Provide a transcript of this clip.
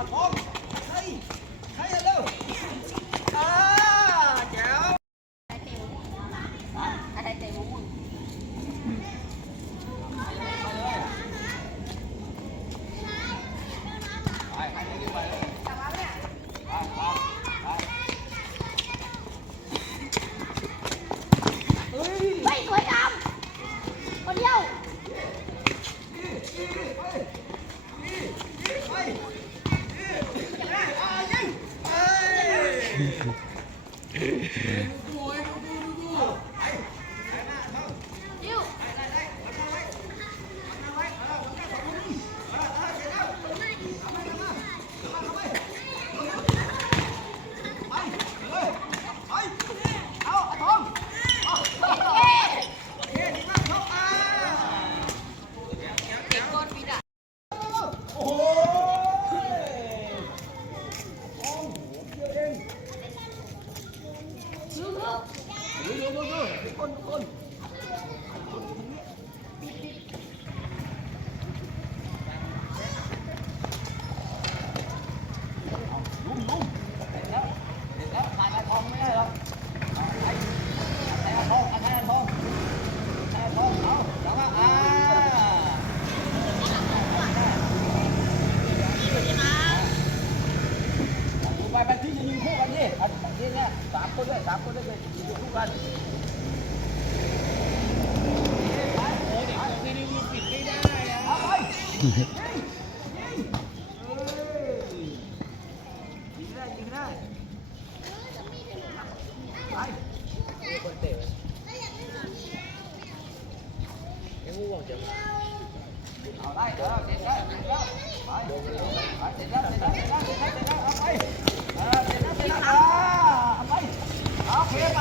ทองใครเร็วแจ๋วอะไรเตะมุ้งไม่สวยงามคนเดียวคนลุงเด็ดแล้วขายทองไม่ได้หรอกแต่ทองเอาจังหวะไปที่จะยิงคู่กันดิทีนี้3 คนด้วยยิงคู่กันเอาไปยิงได้ไปคนเตะยังง่วงจังเอาได้เสร็จแล้วไปเสร็จแล้วเอาไปโอเคไป